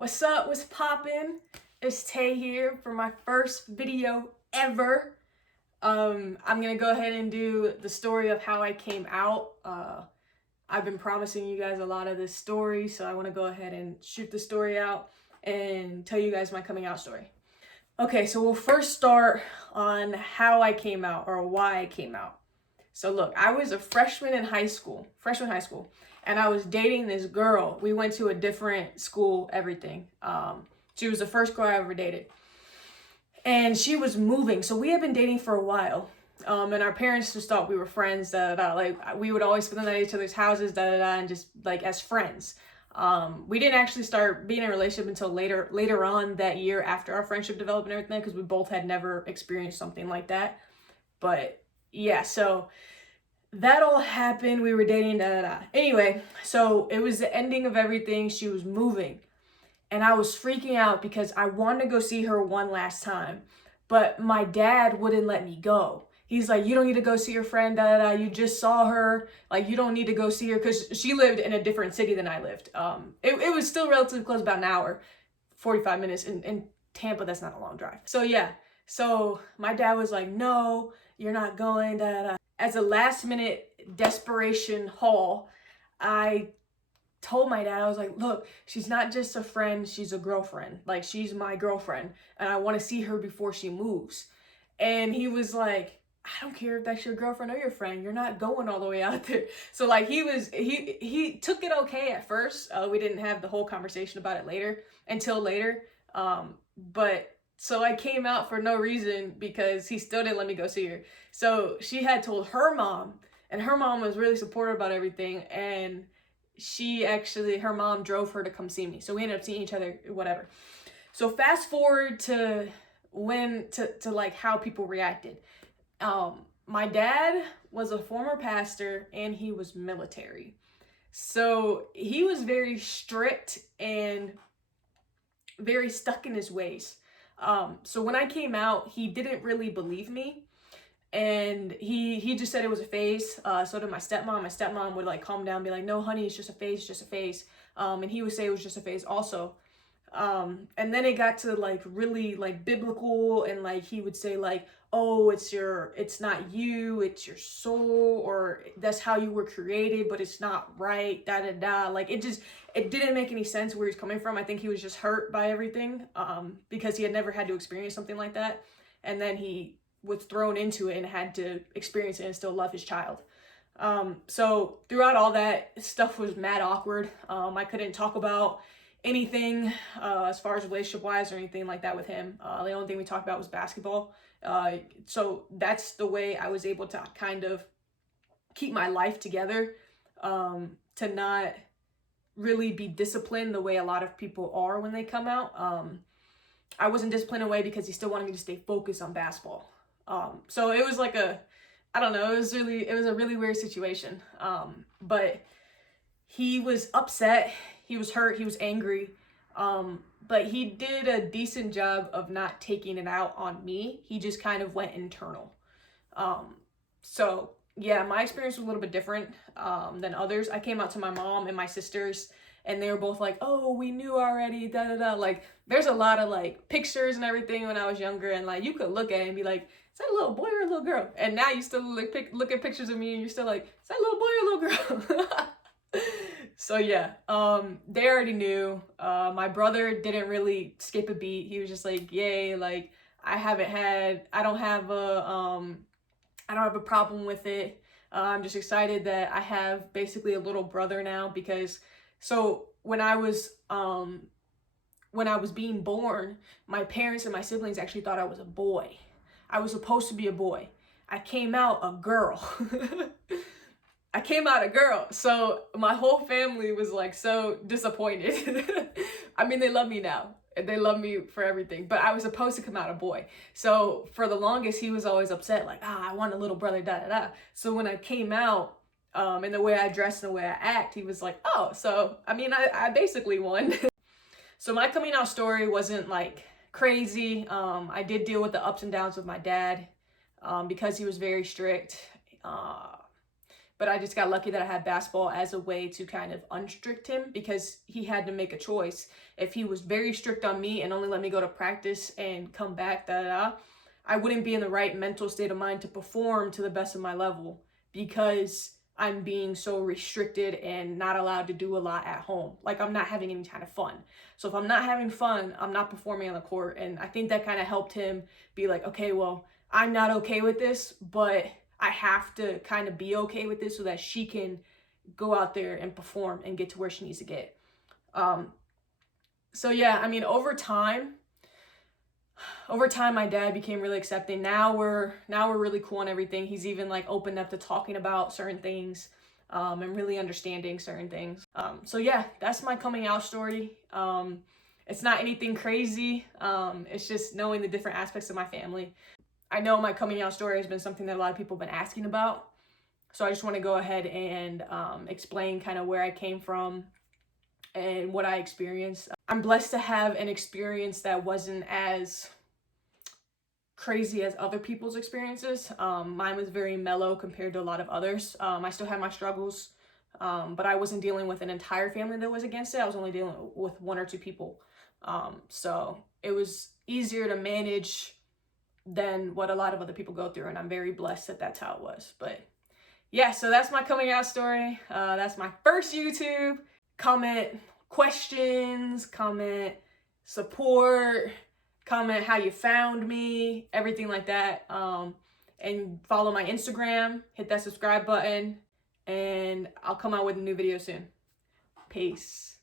What's up? What's poppin'? It's Tay here for my first video ever. I'm gonna go ahead and do the story of how I came out. I've been promising you guys a lot of this story, so I want to go ahead and shoot the story out and tell you guys my coming out story. Okay, so we'll first start on how I came out or why I came out. So look, I was a freshman in high school, and I was dating this girl. We went to a different school, everything. She was the first girl I ever dated. And she was moving, so we had been dating for a while. And our parents just thought we were friends, like we would always spend the night at each other's houses, and just like as friends. We didn't actually start being in a relationship until later on that year after our friendship developed and everything, because we both had never experienced something like that. But yeah, so that all happened. We were dating, Anyway, so it was the ending of everything. She was moving. And I was freaking out because I wanted to go see her one last time. But my dad wouldn't let me go. He's like, you don't need to go see your friend, You just saw her. Like, you don't need to go see her, because she lived in a different city than I lived. It was still relatively close, about an hour, 45 minutes. In Tampa, that's not a long drive. So yeah. So my dad was like, no, you're not going, As a last minute desperation haul, I told my dad, I was like, look, she's not just a friend, she's a girlfriend. Like, she's my girlfriend, and I want to see her before she moves. And he was like, I don't care if that's your girlfriend or your friend, you're not going all the way out there. So like, he took it okay at first. We didn't have the whole conversation about it until later. But so I came out for no reason, because he still didn't let me go see her. So she had told her mom, and her mom was really supportive about everything. And her mom drove her to come see me. So we ended up seeing each other, whatever. So fast forward to like how people reacted. My dad was a former pastor, and he was military. So he was very strict and very stuck in his ways. So when I came out, he didn't really believe me. And he just said it was a phase. So did my stepmom. My stepmom would like calm down and be like, no, honey, it's just a phase, it's just a phase. And he would say it was just a phase also. And then it got to like really like biblical, and like he would say like, oh, it's not you, it's your soul, or that's how you were created, but it's not right, Like it didn't make any sense where he's coming from. I think he was just hurt by everything, because he had never had to experience something like that. And then he was thrown into it and had to experience it and still love his child. So throughout all that, stuff was mad awkward. I couldn't talk about anything as far as relationship wise or anything like that with him. The only thing we talked about was basketball. So that's the way I was able to kind of keep my life together, to not really be disciplined the way a lot of people are when they come out. I wasn't disciplined away because he still wanted me to stay focused on basketball. So it was like I don't know, it was a really weird situation. But he was upset, he was hurt, he was angry. But he did a decent job of not taking it out on me. He just kind of went internal. So yeah, my experience was a little bit different than others. I came out to my mom and my sisters, and they were both like, oh, we knew already, Like, there's a lot of like pictures and everything when I was younger, and like you could look at it and be like, is that a little boy or a little girl? And now you still look at pictures of me and you're still like, is that a little boy or a little girl? So yeah, they already knew. My brother didn't really skip a beat. He was just like, yay, like I don't have a problem with it. I'm just excited that I have basically a little brother now, because so when I was being born, my parents and my siblings actually thought I was a boy. I was supposed to be a boy. I came out a girl. I came out a girl. So my whole family was like so disappointed. I mean, they love me now. They love me for everything, but I was supposed to come out a boy. So for the longest, he was always upset, like, I want a little brother, So when I came out, and the way I dress and the way I act, he was like, oh, so, I mean, I basically won. So my coming out story wasn't like crazy. I did deal with the ups and downs with my dad, because he was very strict. but I just got lucky that I had basketball as a way to kind of unstrict him, because he had to make a choice. If he was very strict on me and only let me go to practice and come back, I wouldn't be in the right mental state of mind to perform to the best of my level, because I'm being so restricted and not allowed to do a lot at home. Like, I'm not having any kind of fun. So if I'm not having fun, I'm not performing on the court. And I think that kind of helped him be like, okay, well, I'm not okay with this, but I have to kind of be okay with this so that she can go out there and perform and get to where she needs to get. So yeah, I mean, over time, my dad became really accepting. Now we're really cool on everything. He's even like opened up to talking about certain things, and really understanding certain things. So yeah, that's my coming out story. It's not anything crazy. It's just knowing the different aspects of my family. I know my coming out story has been something that a lot of people have been asking about. So I just want to go ahead and explain kind of where I came from and what I experienced. I'm blessed to have an experience that wasn't as crazy as other people's experiences. Mine was very mellow compared to a lot of others. I still had my struggles, but I wasn't dealing with an entire family that was against it. I was only dealing with 1 or 2 people. So it was easier to manage than what a lot of other people go through, and I'm very blessed that that's how it was. But yeah, so that's my coming out story. That's my first YouTube. Comment questions, comment support, comment how you found me, everything like that. And follow my Instagram, hit that subscribe button, and I'll come out with a new video soon. Peace.